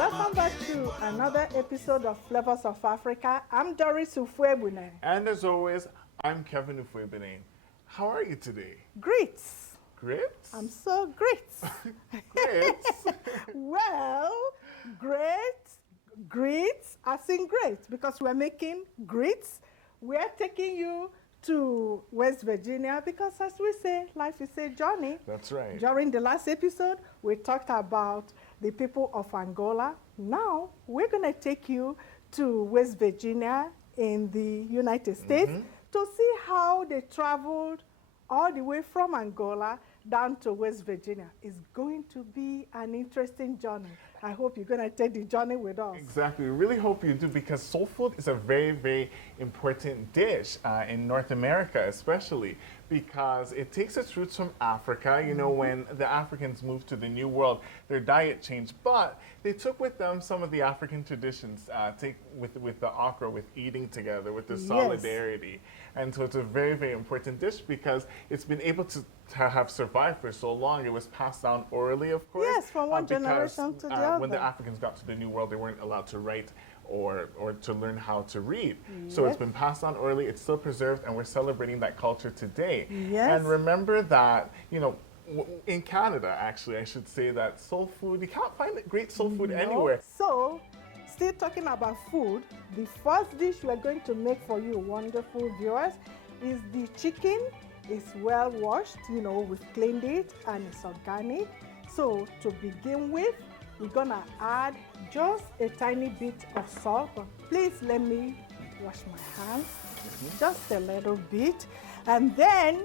Welcome back to another episode of Flavors of Africa. I'm Doris Ufuebune. And as always, I'm Kevin Ufuebune. How are you today? Great. Grits? I'm so great. Grits? Well, grits, as in great, because we're making grits. We're taking you to West Virginia because, as we say, life is a journey. That's right. During the last episode, we talked about the people of Angola. Now, we're going to take you to West Virginia in the United States to see how they traveled all the way from Angola down to West Virginia. It's going to be an interesting journey. I hope you're going to take the journey with us. Exactly. We really hope you do, because soul food is a very, very important dish in North America, especially because it takes its roots from Africa. You know, when the Africans moved to the New World, their diet changed, but they took with them some of the African traditions, with the okra, with eating together, with the solidarity. And so it's a very, very important dish because it's been able to have survived for so long. It was passed down orally, of course. Yes, from one generation to the other. When the Africans got to the New World, they weren't allowed to write or to learn how to read. So it's been passed on orally, it's still preserved, and we're celebrating that culture today. Yes. And remember that, you know, in Canada, actually, I should say that soul food, you can't find great soul food anywhere. So, still talking about food, the first dish we're going to make for you, wonderful viewers, is the chicken. It's well washed, you know, we've cleaned it, and it's organic. So, to begin with, we're gonna add just a tiny bit of salt. Please let me wash my hands, just a little bit. And then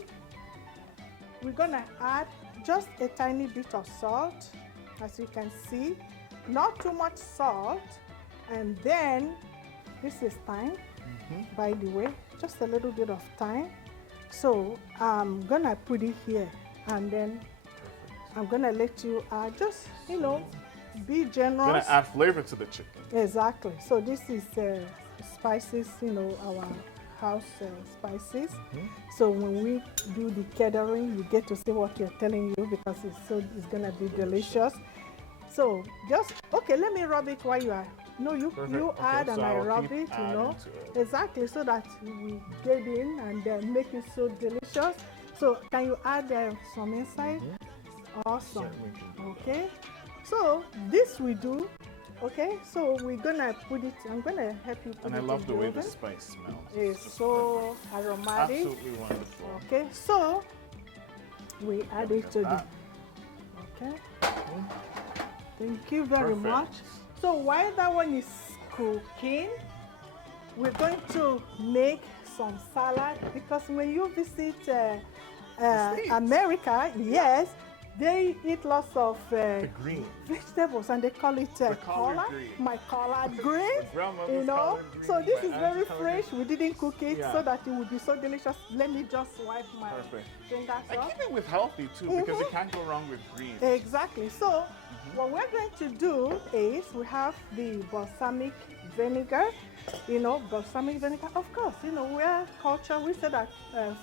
we're gonna add just a tiny bit of salt, as you can see, not too much salt. And then this is thyme, by the way, just a little bit of thyme. So I'm gonna put it here, and then I'm gonna let you just, you know, be generous. Gonna add flavor to the chicken. Exactly. So this is spices, you know, our house spices. So when we do the catering, you get to see what you're telling you, because it's gonna be delicious. So just let me rub it while you are. No, you add, and I rub it, you know. Exactly, so that we get in and then make it so delicious. So can you add some inside? Awesome. Okay. So this we do. Okay, so we're gonna put it. I'm gonna help you put it. And I love the way the oven. spice smells. It's so aromatic. Absolutely wonderful. Okay, so we add it to the. Okay. Thank you very much. So while that one is cooking, we're going to make some salad, because when you visit America, yes, they eat lots of green vegetables, and they call it collard, my collard green, you know. Green, so this is very fresh. We didn't cook it so that it would be so delicious. Let me just wipe my fingers I off. keep it with healthy too, because you can't go wrong with green. Exactly. So what we're going to do is we have the balsamic vinegar. You know, balsamic vinegar, of course, you know, we're culture. We say that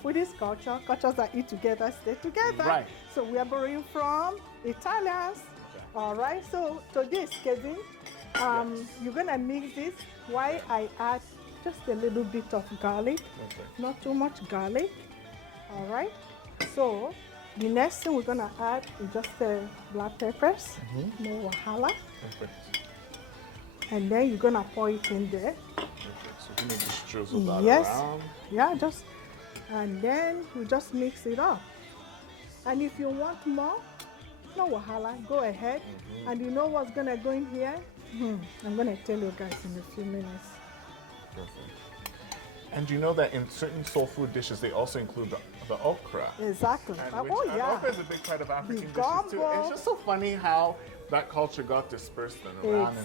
food is culture. Cultures that eat together stay together. Right. So we are borrowing from Italians. All right. So to this, Kevin, you're going to mix this while I add just a little bit of garlic. Not too much garlic. All right. So the next thing we're going to add is just black peppers. No wahala. Perfect. And then you're going to pour it in there. So you need to drizzle that around. Yeah, and then you just mix it up. And if you want more, no wahala, go ahead. And you know what's gonna go in here? I'm gonna tell you guys in a few minutes. Perfect. And you know that in certain soul food dishes, they also include the okra. Exactly. And and okra is a big part of African dishes too. It's just so funny how that culture got dispersed and around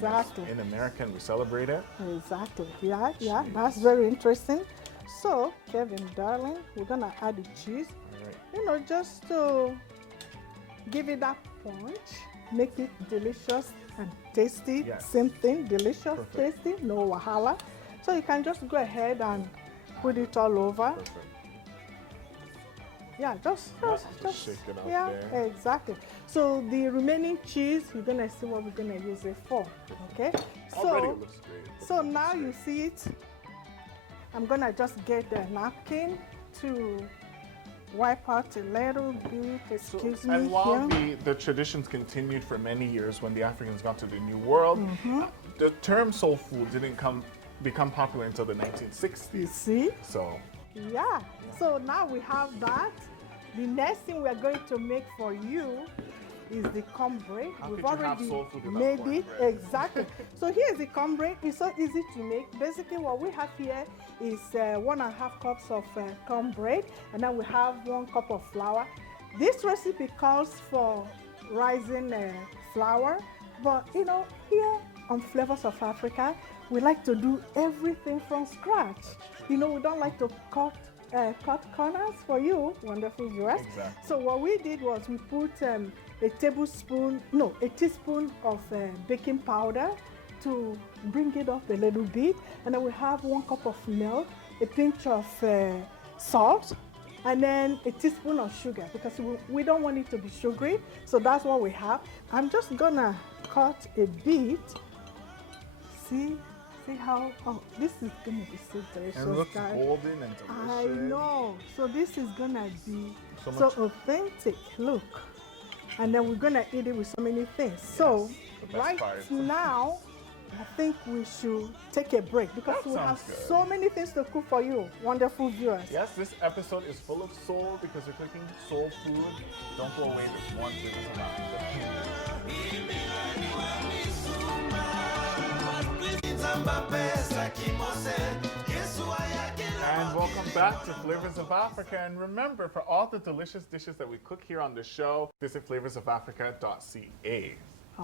in America, and we celebrate it. Exactly. Yeah, that's very interesting. So, Kevin, darling, we're gonna add the cheese. All right. You know, just to give it that punch, make it delicious and tasty. Same thing, delicious, tasty, no wahala. So you can just go ahead and put it all over. Perfect. Yeah, just shake it out yeah, there. exactly. So the remaining cheese, you're gonna see what we're gonna use it for. Okay. Already it looks great. So now you see it. I'm gonna just get the napkin to wipe out a little bit. Excuse me. And while here. the traditions continued for many years when the Africans got to the New World, the term soul food didn't become popular until the 1960s. You see? So, Yeah. So now we have that. The next thing we're going to make for you is the cornbread. How We've could you have already soul food without made it. cornbread? Exactly. So here's the cornbread. It's so easy to make. Basically, what we have here is 1.5 cups of cornbread, and then we have 1 cup of flour. This recipe calls for rising flour, but you know, here on Flavors of Africa, we like to do everything from scratch. You know, we don't like to cut corners for you, wonderful viewers. Exactly. So what we did was we put a teaspoon of baking powder to bring it up a little bit, and then we have 1 cup of milk, a pinch of salt, and then a teaspoon of sugar, because we don't want it to be sugary. So that's what we have. I'm just gonna cut a bit. See how, oh, this is gonna be so delicious, and it looks guys. golden and delicious. I know. So this is gonna be So so much- authentic. Look, and then we're gonna eat it with so many things. So the best right part. now, I think we should take a break because That we have sounds good. so many things to cook for you, wonderful viewers. Yes, this episode is full of soul because we're cooking soul food. Don't go away, there's more flavors around. And welcome back to Flavors of Africa. And remember, for all the delicious dishes that we cook here on the show, visit flavorsofafrica.ca.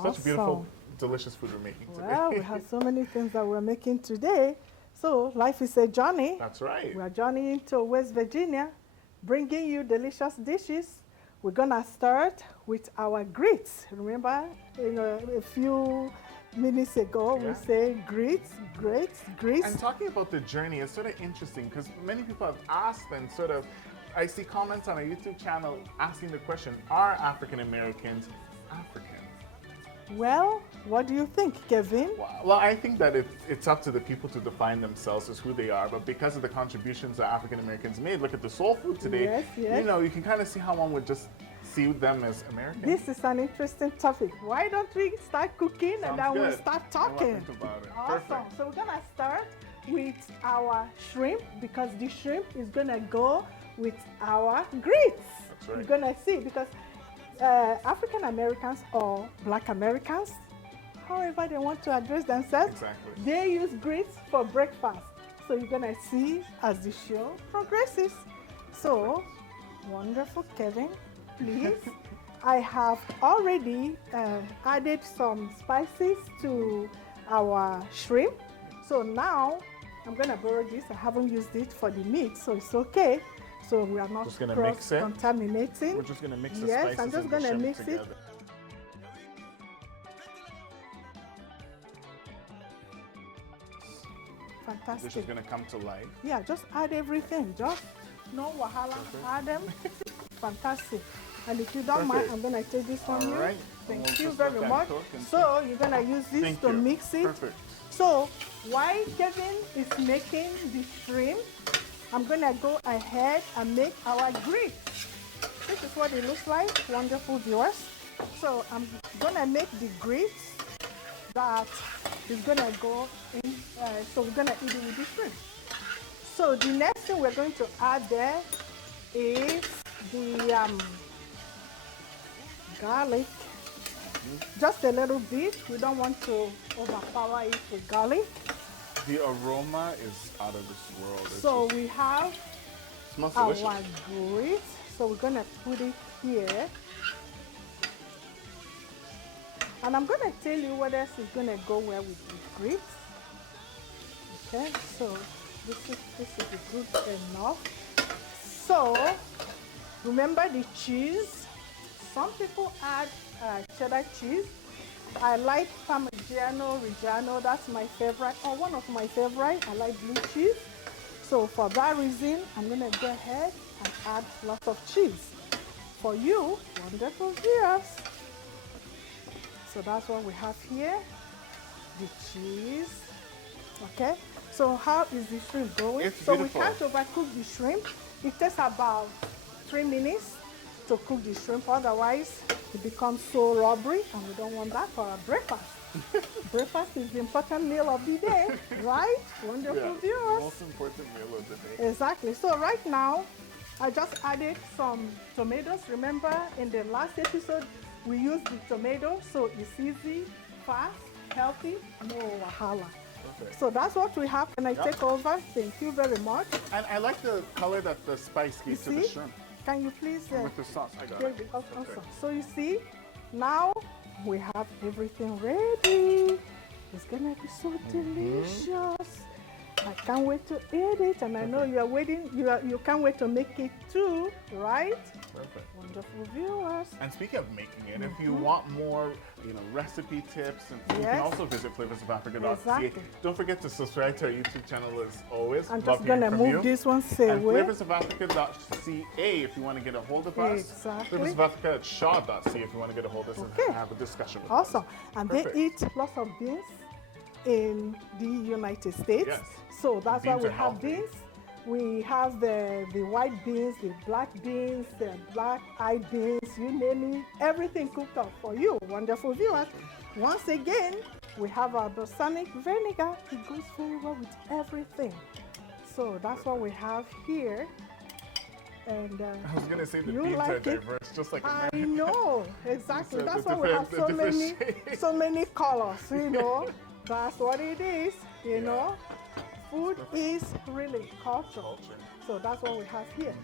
Such beautiful, Awesome. delicious food we're making today. Well, we have so many things that we're making today. So life is a journey. That's right. We are journeying to West Virginia, bringing you delicious dishes. We're gonna start with our grits. Remember, a few minutes ago, we Yeah. said grits. And talking about the journey, it's sort of interesting because many people have asked and I see comments on our YouTube channel asking the question, are African Americans African? Well, what do you think, Kevin? Well, I think that it's up to the people to define themselves as who they are, but because of the contributions that African Americans made, look at the soul food today, Yes, yes. you know, you can kind of see how one would just see them as American. This is an interesting topic. Why don't we start cooking and Sounds then we'll good. start I talking? love it about it. Awesome. Perfect. So we're gonna start with our shrimp because the shrimp is gonna go with our grits. That's right. You're gonna see because African Americans or Black Americans, however they want to address themselves, Exactly. they use grits for breakfast. So you're gonna see as the show progresses. So wonderful, Kevin. Please. I have already added some spices to our shrimp. So now I'm gonna borrow this. I haven't used it for the meat, so it's okay. So we are not Just gonna mix it? cross-contaminating. We're just going to mix the Yes, spices I'm just and the gonna shrimp mix it. together. This Fantastic. is going to come to life. Yeah, just add everything. Just no wahala. Add them. Fantastic. And if you don't mind, Perfect. I'm gonna take this from All you. right. Thank We'll you just very let that much. cook and So you're gonna use this Thank to you. mix it. Perfect. So while Kevin is making the shrimp, I'm gonna go ahead and make our grits. This is what it looks like, wonderful viewers. So I'm gonna make the grits that is gonna go in. So we're gonna eat it with the shrimp. So the next thing we're going to add there is the garlic. Just a little bit. We don't want to overpower it with garlic. The aroma is out of this world. It's So just- we have smells our delicious. grits. So we're gonna put it here. And I'm gonna tell you what else is gonna go well with the grits. Okay, so this is good enough. So remember the cheese. Some people add cheddar cheese. I like Parmigiano Reggiano. That's my favorite, or one of my favorite. I like blue cheese. So for that reason, I'm gonna go ahead and add lots of cheese for you, wonderful viewers. So that's what we have here, the cheese. Okay, so how is the shrimp going? It's so beautiful. we can't overcook the shrimp. It takes about 3 minutes to cook the shrimp, otherwise it becomes so rubbery, and we don't want that for our breakfast. Breakfast is the important meal of the day, right? Wonderful viewers. Most important meal of the day. Exactly. So right now, I just added some tomatoes. Remember, in the last episode, we used the tomato, so it's easy, fast, healthy, no wahala. Perfect. So that's what we have. Can I take over? Thank you very much. And I like the color that the spice You gives to the see? shrimp. Can you please? With the sauce, I got there it. we go. Okay. Awesome. So you see, now we have everything ready. It's gonna be so delicious. I can't wait to eat it, and I know you are waiting. You can't wait to make it too, right? Perfect. Wonderful viewers. And speaking of making it, if you want more, recipe tips, and you can Yes. also visit flavorsofafrica.ca. Exactly. Don't forget to subscribe to our YouTube channel as always. I'm Love just hearing gonna from move you. this one And away. flavorsofafrica.ca if you want to get a hold of us. Exactly. Flavorsofafrica.shaw.ca if you want to get a hold of us Okay. and have a discussion with us. Awesome. And Perfect. they eat lots of beans in the United States. Yes. So that's why Beans we are have healthy. beans. We have the white beans, the black beans, the black-eyed beans, you name it, everything cooked up for you, wonderful viewers. Once again, we have our balsamic vinegar. It goes very well with everything. So that's what we have here. And I was going to say the you beans are like it? diverse, just like I America. know, exactly. So That's the why we have different- so the many, different shades. so many colors. That's what it is. Food is really cultural. So that's what we have here.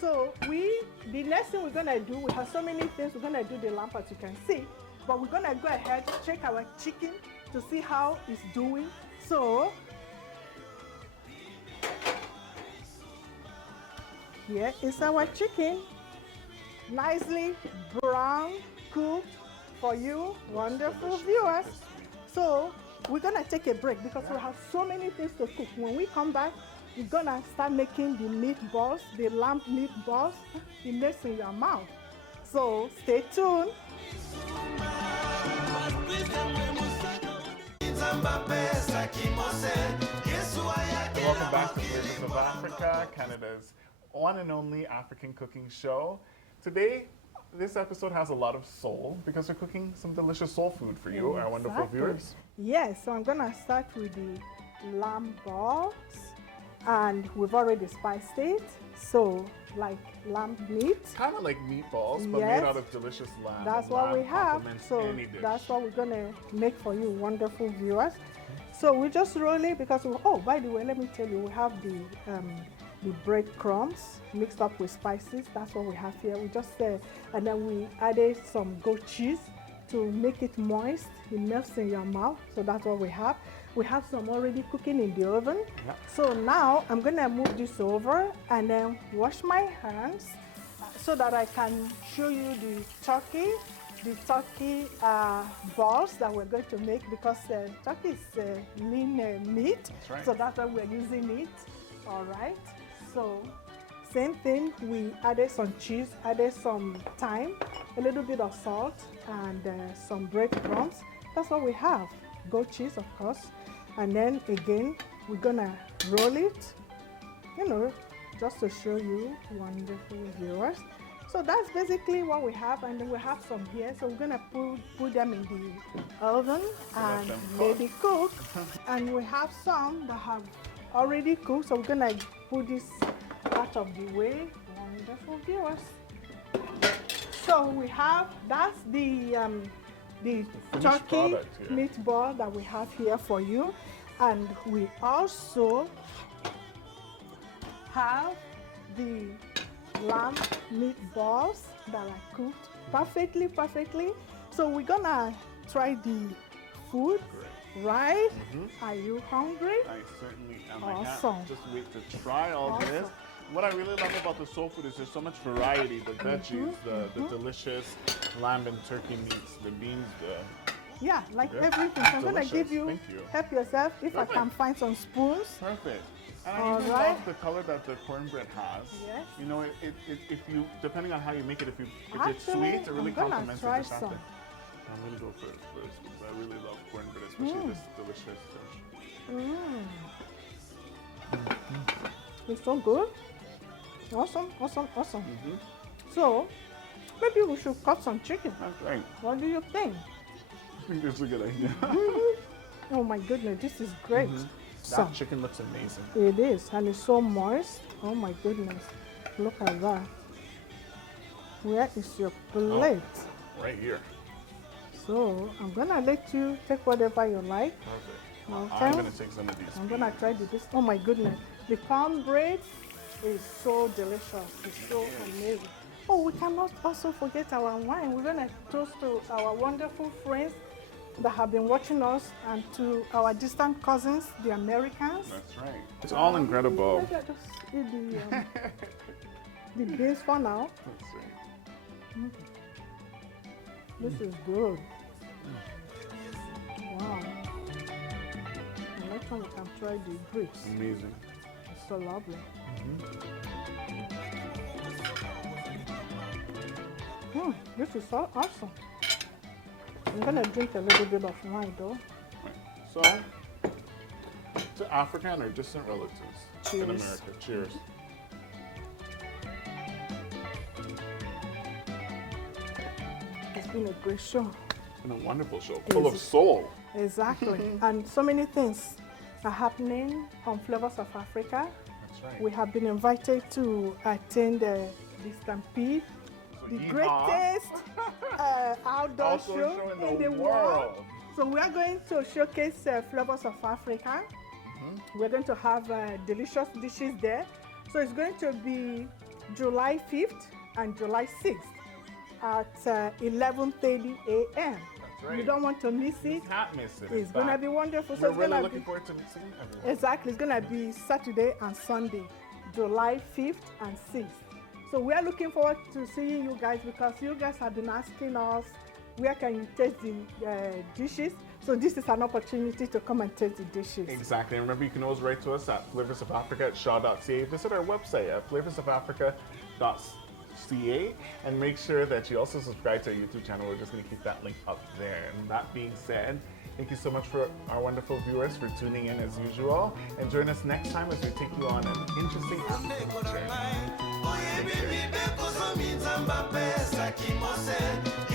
So the next thing we're gonna do, we have so many things. We're gonna do the lamb, as you can see, but we're gonna go ahead check our chicken to see how it's doing. So here is our chicken, nicely brown, cooked for you, wonderful viewers. So we're gonna take a break because we have so many things to cook. When we come back, we're gonna start making the meatballs, the lamb meatballs. It melts in your mouth. So stay tuned. Welcome back to Flavors of Africa, Canada's one and only African cooking show. Today, this episode has a lot of soul because we're cooking some delicious soul food for you, our wonderful Exactly. viewers. Yes, so I'm gonna start with the lamb balls, and we've already spiced it. So like lamb meat. It's kind of like meatballs, but Yes. made out of delicious lamb. That's And what lamb we have. complements So any dish. that's what we're gonna make for you, wonderful viewers. So we just roll it because by the way, let me tell you, we have the breadcrumbs mixed up with spices. That's what we have here. We just and then we added some goat cheese to make it moist. It melts in your mouth. So that's what we have. We have some already cooking in the oven. Yeah. So now I'm gonna move this over and then wash my hands so that I can show you the turkey balls that we're going to make, because turkey is lean meat. That's right. So that's why we're using it. All right. So same thing, we added some cheese, added some thyme, a little bit of salt, and some breadcrumbs. That's what we have. Goat cheese, of course. And then again, we're gonna roll it, just to show you, wonderful viewers. So that's basically what we have, and then we have some here. So we're gonna put them in the oven and them maybe cook. And we have some that have already cooked. So we're gonna put this out of the way, wonderful viewers. So we have, that's the finished turkey product here. meatball that we have here for you, and we also have the lamb meatballs that are cooked perfectly. So we're gonna try the food, right? Are you hungry? I certainly am. Awesome. I can't just wait to try all this. Awesome. What I really love about the soul food is there's so much variety. The veggies, the delicious lamb and turkey meats, the beans, Yeah, like Yeah. everything. So I'm gonna Delicious. give you, Thank you. help yourself if I Perfect. can find some spoons. Perfect. And I All even right. love the color that the cornbread has. Yes. You know, if you, depending on how you make it, if it's Actually, sweet, it really I'm gonna complements try the dish after. some. I'm gonna go for this because I really love cornbread, especially this delicious dish. It's so good. Awesome, awesome, awesome. So, maybe we should cut some chicken. That's right. What do you think? I think that's a good idea. Oh my goodness, this is great. That chicken looks amazing. It is, and it's so moist. Oh my goodness, look at that. Where is your plate? Right here. So, I'm gonna let you take whatever you like. Perfect. Okay. I'm gonna take some of these. I'm gonna try this. Oh my goodness, the cornbread is so delicious. It's so amazing. Oh, we cannot also forget our wine. We're gonna toast to our wonderful friends that have been watching us and to our distant cousins, the Americans. That's right. It's all incredible. Maybe I just eat the beans for now. That's right. This is good. Wow. And next time we can try the grapes. Amazing. It's so lovely. This is so awesome. I'm gonna drink a little bit of wine though. So, to Africa and our distant relatives in Cheers. America, cheers. It's been a great show. It's been a wonderful show, full of soul. Exactly. And so many things are happening on Flavors of Africa. That's right. We have been invited to attend the Stampede, the Yeehaw. greatest outdoor show in the world. So we are going to showcase Flavors of Africa. We're going to have delicious dishes there. So it's going to be July 5th and July 6th at 11:30 a.m. That's right. You don't want to miss it. Can't miss it. It's going to be wonderful. We're it's really gonna looking be, forward to seeing everyone. exactly. It's going to be Saturday and Sunday, July 5th and 6th. So we are looking forward to seeing you guys because you guys have been asking us where can you taste the dishes. So this is an opportunity to come and taste the dishes. Exactly. And remember, you can always write to us at flavorsofafrica@shaw.ca. Visit our website at flavorsofafrica.ca and make sure that you also subscribe to our YouTube channel. We're just going to keep that link up there. And that being said, thank you so much for our wonderful viewers for tuning in as usual. And join us next time as we take you on an interesting African journey. Take care.